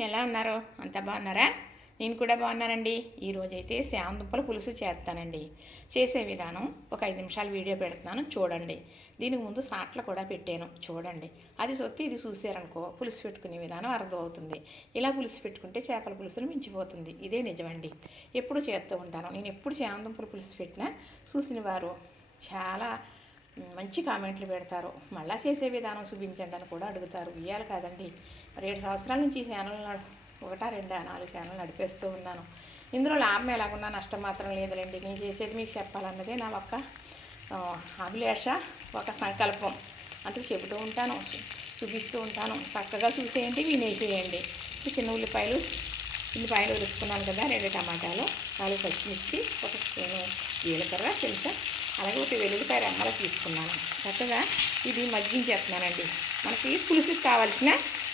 ఎలా ఉన్నారు అంతా బాగున్నారా? నేను కూడా బాగున్నానండి. ఈరోజైతే దుంపల పులుసు చేస్తానండి. చేసే విధానం ఒక ఐదు నిమిషాలు వీడియో పెడుతున్నాను చూడండి. దీనికి ముందు సాట్లు కూడా పెట్టాను చూడండి. అది సొత్తి ఇది చూసారనుకో పులుసు పెట్టుకునే విధానం అర్థమవుతుంది. ఇలా పులుసు పెట్టుకుంటే చేపల పులుసును మించిపోతుంది. ఇదే నిజమండి. ఎప్పుడు చేస్తూ ఉంటాను. నేను ఎప్పుడు శాందుంపల పులుసు పెట్టినా చూసిన వారు చాలా మంచి కామెంట్లు పెడతారు. మళ్ళా చేసే విధానం చూపించండి అని కూడా అడుగుతారు. ఇవ్వాలి కాదండి. మరి ఏడు సంవత్సరాల నుంచి ఈ ఛానల్ ఒకటా రెండా నాలుగు ఛానల్ నడిపేస్తూ ఉన్నాను. ఇందులో లాభం ఎలాగున్నా నష్టం మాత్రం లేదులేండి. నేను చేసేది మీకు చెప్పాలన్నదే నా ఒక్క అభిలాష ఒక సంకల్పం. అంటూ చెబుతూ ఉంటాను. చూపిస్తూ ఉంటాను. చక్కగా చూసేయండి వినేసేయండి. ఈ చిన్న ఉల్లిపాయలు ఉల్లిపాయలు వేసుకున్నాను కదా రెండు టమాటాలు నాలుగు పచ్చిమిర్చి ఒక స్పూను జీలకర్ర చెంచా అలాగే ఒక వెల్లుల్లిపాయ రెమ్మలు తీసుకున్నాను. చక్కగా ఇది మగ్గించేస్తున్నానండి. మనకి పులుసుకి కావాల్సిన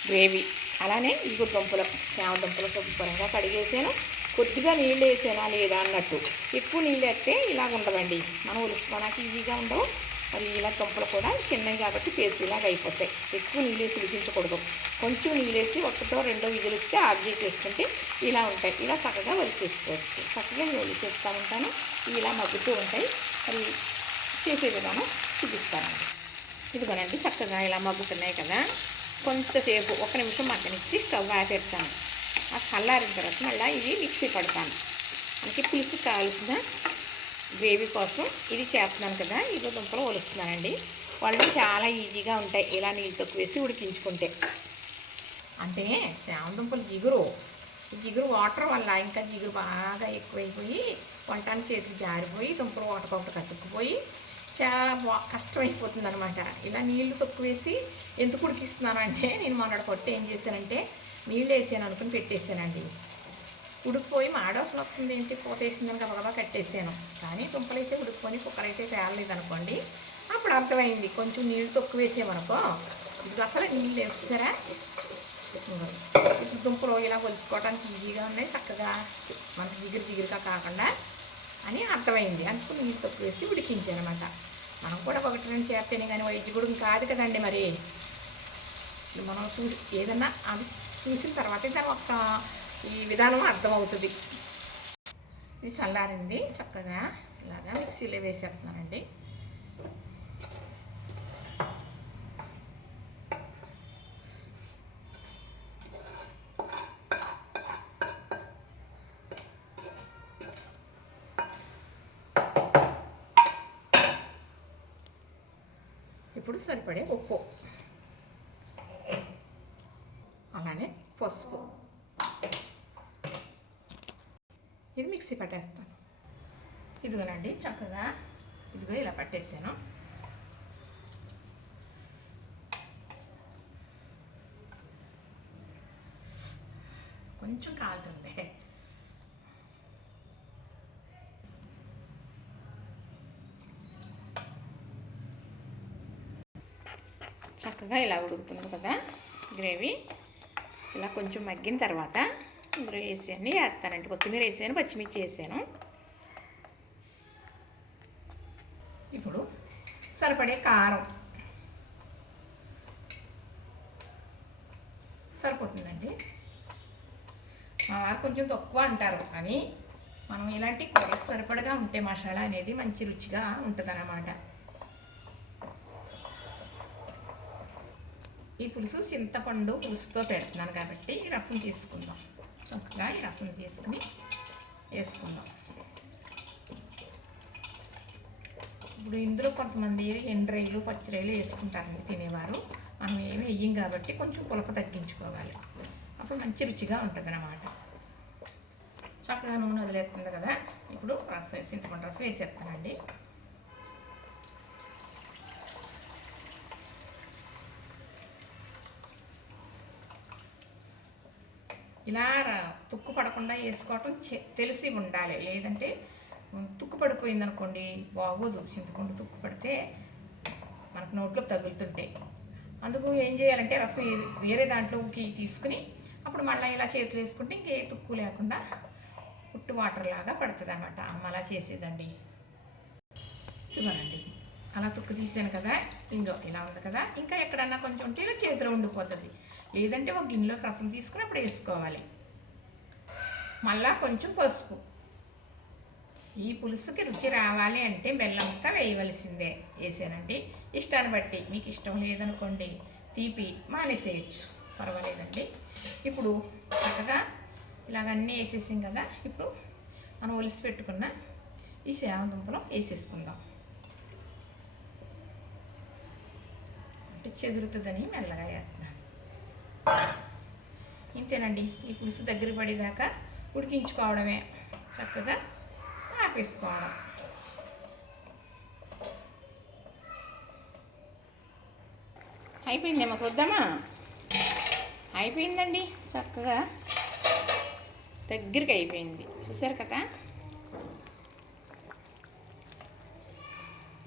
గ్రేవీ. అలానే ఇగు దుంపలు చామ దుంపలు శుభ్రంగా కడిగేసాను. కొద్దిగా నీళ్ళు వేసానా లేదా అన్నట్టు. ఎక్కువ నీళ్ళు వేస్తే ఇలా ఉండవండి మనం ఉలుసుకోవడానికి ఈజీగా ఉండవు. మరి ఇలా దుంపలు కూడా చిన్నవి కాబట్టి పేసి ఇలాగ అయిపోతాయి. ఎక్కువ నీళ్ళు వేసి ఉడికించకూడదు. కొంచెం నీళ్ళు వేసి ఒకటో రెండో విధులు ఇస్తే చేసుకుంటే ఇలా ఉంటాయి. ఇలా చక్కగా వలిసేసుకోవచ్చు చక్కగా నేను వలిసేస్తూ ఉంటాను. ఇలా మగ్గుతూ ఉంటాయి. అది చేసే విధానం చూపిస్తానండి. ఇదిగోనండి చక్కగా ఇలా మగ్గుతున్నాయి కదా. కొంతసేపు ఒక నిమిషం మగ్గనిచ్చి స్టవ్ ఆపేస్తాను. ఆ చల్లారిన తర్వాత మళ్ళీ ఇది మిక్సీ పడతాను. మనకి పులుసు కావాల్సిన గ్రేవీ కోసం ఇది చేస్తున్నాను కదా. ఇది దుంపలు ఒలుస్తున్నానండి. వాళ్ళు చాలా ఈజీగా ఉంటాయి. ఇలా నీళ్ళు తక్కువ వేసి ఉడికించుకుంటే. అంటే దుంపలు జిగురు. జిగురు వాటర్ వల్ల ఇంకా జిగురు బాగా ఎక్కువైపోయి వంటాన్ని చేతికి జారిపోయి దుంపలు ఒకటికొకటి కట్టుకుపోయి చాలా కష్టమైపోతుంది అనమాట ఇలా నీళ్ళు తక్కువ వేసి ఎందుకు ఉడికిస్తున్నానంటే నేను మొన్నటి కొట్టి ఏం చేశానంటే నీళ్ళు వేసాను అనుకుని పెట్టేశానండి. ఉడికిపోయి మాడవలసిన వస్తుంది ఏంటి? పూత వేసిందని గబగబా కట్టేసాను కానీ దుంపలైతే ఉడికిపోయి కుక్కలైతే తేలలేదు అనుకోండి అప్పుడు అర్థమైంది. కొంచెం నీళ్ళు తక్కువ వేసామనుకో ఇది అసలు నీళ్ళు వేస్తారా? ఇప్పుడు దుంపలు ఇలా కొలుచుకోవడానికి ఈజీగా ఉన్నాయి చక్కగా మనకి దిగురు దిగురుగా కాకుండా అని అర్థమైంది అందుకు నీళ్ళు తక్కువ వేసి ఉడికించాను మనం కూడా ఒకటి రెండు చేస్తేనే కానీ వైద్యుడు కాదు కదండి మరి మనం చూసి ఏదన్నా అది చూసిన తర్వాతే దాని ఒక ఈ విధానం అర్థమవుతుంది. ఇది చల్లారింది చక్కగా. ఇలాగా మిక్సీలో వేసేస్తున్నానండి. ఇప్పుడు సరిపడే ఉప్పు. అలానే పసుపు. ఇది మిక్సీ పట్టేస్తాను. ఇదిగోనండి చక్కగా ఇదిగో ఇలా పట్టేసాను. కొంచెం కాలుతుంది. చక్కగా ఇలా ఉడుకుతుంది కదా గ్రేవీ. ఇలా కొంచెం మగ్గిన తర్వాత ఇందులో వేసాను వేస్తానండి. కొత్తిమీర వేసాను పచ్చిమిర్చి వేసాను. ఇప్పుడు సరిపడే కారం. సరిపోతుందండి. మా వారు కొంచెం తక్కువ అంటారు కానీ మనం ఇలాంటి కూరలకు సరిపడగా ఉంటే మసాలా అనేది మంచి రుచిగా ఉంటుందన్నమాట. ఈ పులుసు చింతపండు పులుసుతో పెడుతున్నాను కాబట్టి ఈ రసం తీసుకుందాం. చక్కగా ఈ రసం తీసుకుని వేసుకుందాం. ఇప్పుడు ఇందులో కొంతమంది ఎండ్రైలు పచ్చిరాయలు వేసుకుంటారండి తినేవారు. మనం ఏమి వేయం కాబట్టి కొంచెం పులప తగ్గించుకోవాలి. అప్పుడు మంచి రుచిగా ఉంటుంది అన్నమాట చక్కగా నూనె వదిలేస్తుంది కదా ఇప్పుడు రసం చింతపండు రసం వేసేస్తానండి. ఇలా ర- తుక్కు పడకుండా వేసుకోవటం చె- తెలిసి ఉండాలి. లేదంటే తుక్కు పడిపోయింది అనుకోండి బాగోదు చింతపండు తుక్కు పడితే మనకు నోట్లో తగులుతుంటాయి అందుకు ఏం చేయాలంటే రసం వేరే దాంట్లోకి తీసుకుని అప్పుడు మళ్ళీ ఇలా చేతులు వేసుకుంటే ఇంకే తుక్కు లేకుండా ఉట్టు వాటర్ లాగా పడుతుంది అనమాట అమ్మ అలా చేసేదండి. ఇదిగోనండి. అలా తుక్కు తీసాను కదా ఇంకో ఇలా ఉంది కదా ఇంకా ఎక్కడన్నా కొంచెం ఉంటే ఇలా చేతిలో ఉండిపోతుంది. లేదంటే ఒక గిన్నెలోకి రసం తీసుకుని అప్పుడు వేసుకోవాలి. మళ్ళా కొంచెం పసుపు. ఈ పులుసుకి రుచి రావాలి అంటే బెల్లం ముక్క వేయవలసిందే. వేసానండి ఇష్టాన్ని బట్టి. మీకు ఇష్టం లేదనుకోండి తీపి మానేసేయచ్చు. పర్వాలేదండి. ఇప్పుడు చక్కగా ఇలాగన్నీ వేసేసాం కదా ఇప్పుడు మనం ఒలిసి పెట్టుకున్న ఈ సేవదుంపలు వేసేసుకుందాం. అంటే చెదురుతుందని మెల్లగా వేస్తున్నాను అంతేనండి. ఈ పులుసు దగ్గర పడేదాకా ఉడికించుకోవడమే. చక్కగా ఆపేసుకోవడం. అయిపోయిందేమో చూద్దామా? అయిపోయిందండి. చక్కగా దగ్గరికి అయిపోయింది. చూసారు కదా?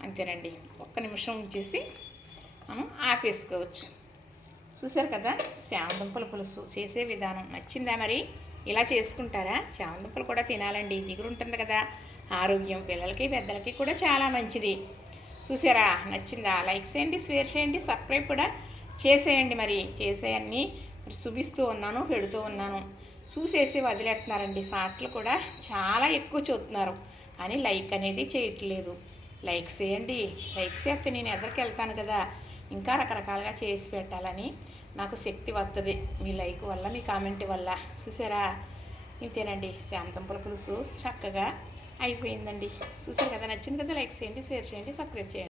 అంతేనండి. ఒక్క నిమిషం ఉంచేసి మనం ఆపేసుకోవచ్చు. చూసారు కదా? శామదుంపల పులుసు చేసే విధానం నచ్చిందా మరి? ఇలా చేసుకుంటారా? చామందుంపలు కూడా తినాలండి. జిగురు ఉంటుంది కదా. ఆరోగ్యం పిల్లలకి పెద్దలకి కూడా చాలా మంచిది. చూసారా నచ్చిందా? లైక్ చేయండి షేర్ చేయండి సబ్స్క్రైబ్ కూడా చేసేయండి మరి. చేసేయన్ని చూపిస్తూ ఉన్నాను పెడుతూ ఉన్నాను. చూసేసి వదిలేస్తున్నారండి. సాట్లు కూడా చాలా ఎక్కువ చూస్తున్నారు. అని లైక్ అనేది చేయట్లేదు. లైక్ చేయండి. లైక్ చేస్తే నేను ఎదరికి వెళ్తాను కదా. ఇంకా రకరకాలుగా చేసి పెట్టాలని నాకు శక్తి వస్తుంది మీ లైక్ వల్ల మీ కామెంట్ వల్ల. చూసారా? ఇంతేనండి శాంతంపుల పులుసు. చక్కగా అయిపోయిందండి. చూసారు కదా? నచ్చింది కదా? లైక్ చేయండి షేర్ చేయండి సబ్స్క్రైబ్ చేయండి.